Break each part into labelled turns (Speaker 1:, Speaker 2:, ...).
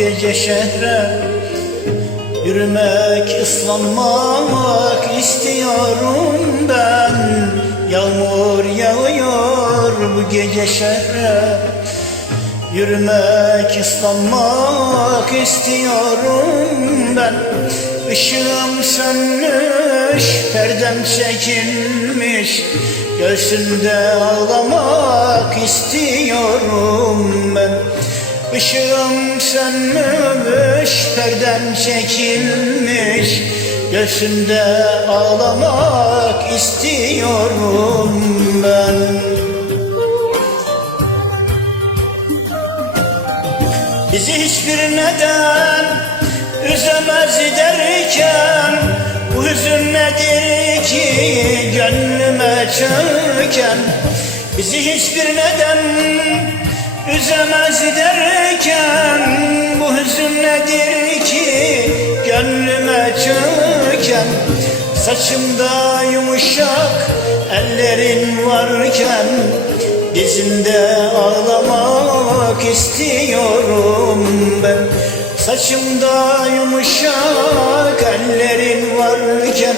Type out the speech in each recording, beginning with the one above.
Speaker 1: gece şehre Yürümek, ıslanmak istiyorum ben. Yağmur yağıyor bu gece şehre Yürümek, ıslanmak istiyorum ben. Işığım sönmüş, perdem çekilmiş Göğsümde ağlamak istiyorum ben Işığım sönmüş, perdem çekilmiş. Göğsümde ağlamak istiyorum ben. Bizi hiçbir neden üzemez derken Bu hüzün nedir ki gönlüme çöken? Bizi hiçbir neden üzemez derken Bu hüzün nedir ki? Gönlüme çöken Saçımda yumuşak ellerin varken Dizimde ağlamak istiyorum ben. Saçımda yumuşak ellerin varken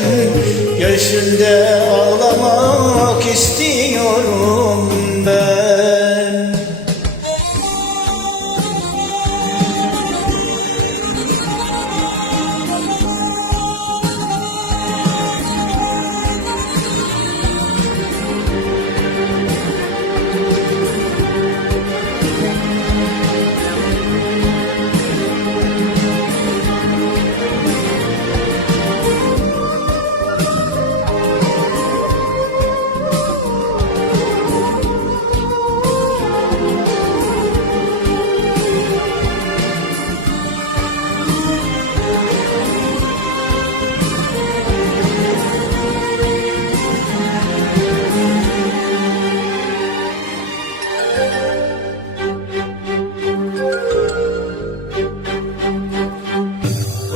Speaker 1: Göğsümde ağlamak istiyorum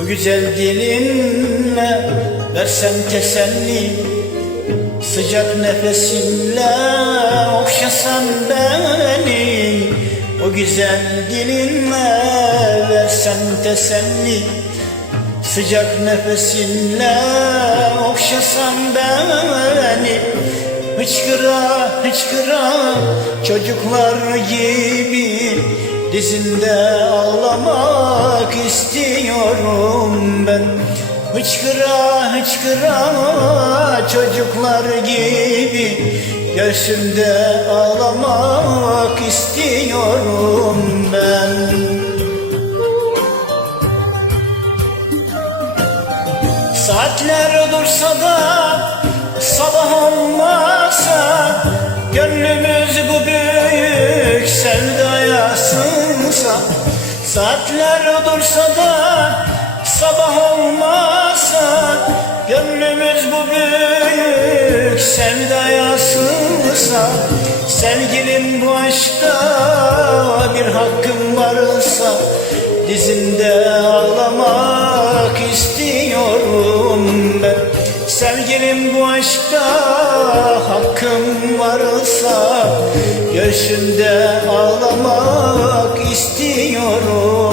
Speaker 1: O güzel dilinle versen teselli Sıcak nefesinle okşasan beni. O güzel dilinle versen teselli Sıcak nefesinle okşasan beni. Hıçkıra hıçkıra çocuklar gibi Dizinde ağlamak istiyorum ben. Hıçkıra hıçkıra çocuklar gibi. Göğsümde ağlamak istiyorum ben. Saatler dursa da sabah olmasa Gönlümüz bu büyük sevdaya sığsa Saatler dursa da sabah olmasa Gönlümüz bu büyük sevdaya sığsa Sevgilim bu aşkta bir hakkım varsa Dizinde ağlamak istiyorum ben. Sevgilim bu aşkta hakkım varsa Göğsümde ağlamak istiyorum